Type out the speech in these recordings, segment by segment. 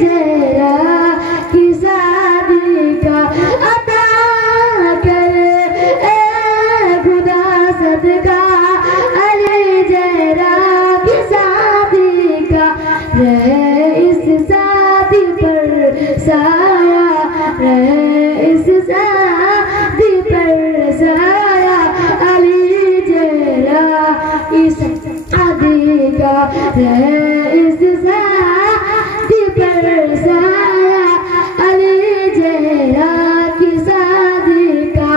जहरा की शादी का अता कर ए खुदा सदका अली जहरा की शादी का रहे इस शादी पर साया रहे इस शादी पर साया अली जहरा की शादी का रहे इस शादी पर साया अली जहरा की शादी का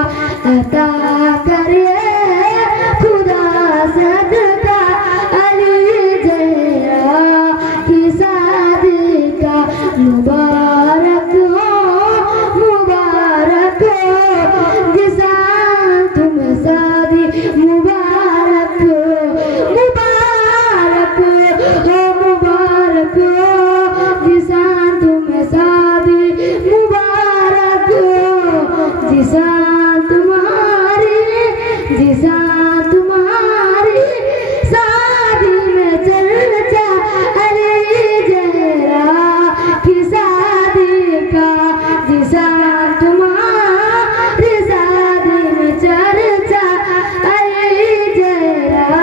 अता करे खुदा सदका अली जहरा की शादी का मुबारक हो जिसान तुम शादी मुबारक हो जिसान तुम शादी मुबारक हो जिसान तुम्हारी शादी में चर्चा अली जहरा की शादी का जिसान तुम्हारी शादी में चर्चा अली जहरा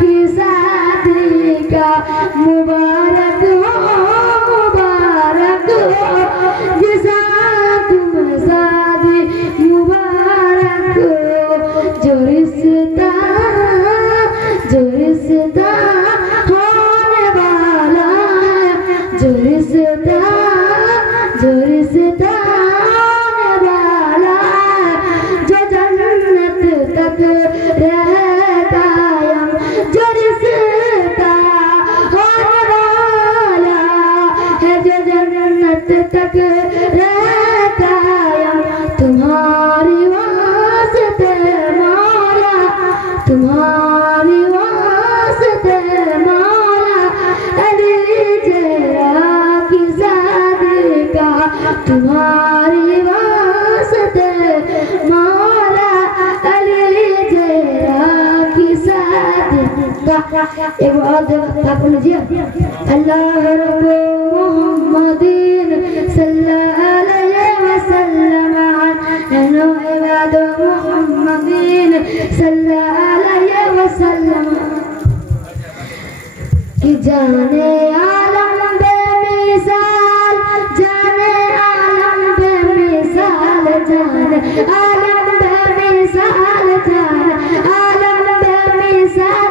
की शादी का मुबारक हो जिसान तुम शादी मुबारक हो जो रिश्ता होने वाला है जो रिश्ता होने वाला है जो जन्नत तक रहे कायम जो रिश्ता होने वाला है जो जन्नत तक रहे कायम तुम्हारी वास्ते मौला तुम्हारी वास्ते मौला अली जहरा की शादी का तुम्हारी वास्ते मौला अली जहरा की शादी का। एक और जगह था लीजिए अल्लाह रब्बु मुहम्मदीन सल्लल्लाहु अलैहि वसल्लम नहनु इबादु मुहम्मदीन सल्लल्लाहु अलैहि वसल्लम कि जाने आलम बेमिसाल जाने आलम बेमिसाल जाने आलम बेमिसाल जाने आलम बेमिसाल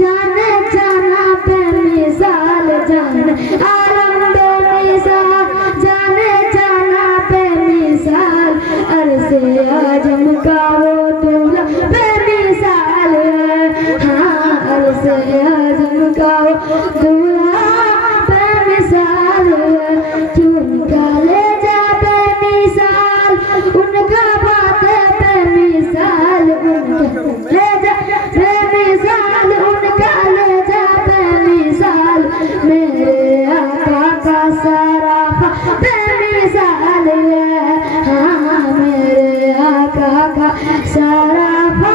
जाने जाना बेमिसाल जाने आलम बेमिसाल जाने जाना बेमिसाल अरसे आजम का वो दूल्हा बेमिसाल है हाँ अरसे आजम का वो दूल्हा बेमिसाल है क्यों निकाले जा बेमिसाल उनका बात बेमिसाल उनका ले जा बेमिसाल उनका ले जा बेमिसाल मेरे आका का सराफा बेमिसाल है हाँ मेरे आका का सराफा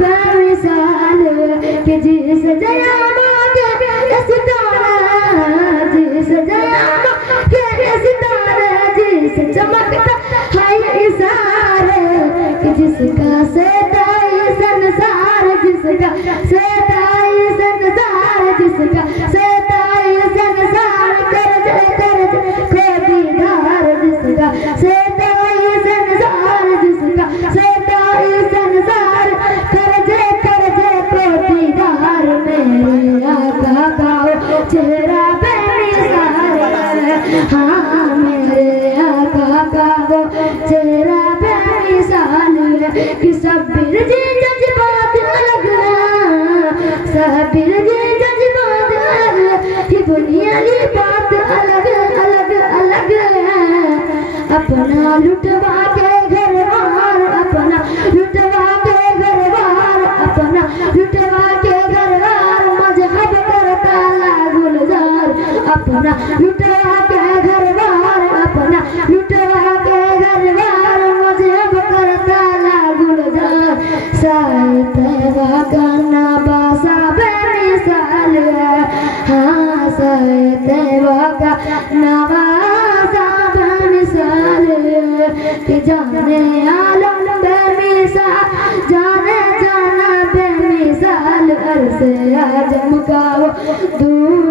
बेमिसाल है कि जिस जयामा के सितारा जिस जयामा के सितारा जिस चमकता है इशारे कि जिसका सदाई संसार जिसका सदाई संसार जिसका सदाई संसार कर को दीदार जिसका सदाई संसार जिसका सदाई संसार कर को दीदार मेरे आका का चेहरा बेमिसाल हाँ मेरे आका का वो चेहरा बेमिसाल कि सब्र जी जज्बात अलग सब्र जी जज्बात अलग कि दुनिया की बात अलग अलग अलग अपना लुटवा के घर बार अपना लुटवा के घर बार अपना लुटवा के घर बार मजहब करता गुलजार अपना लुटवा के घर बार अपना लुटवा के घर बार मजहब करता गुलजार साहित्य गाना बासा बेमिसाल है हाँ साहित्य का नवाजा बेमिसाल कि जाने आलम बेमिसाल जाने जाना बेमिसाल अरसे आजम का वो दूर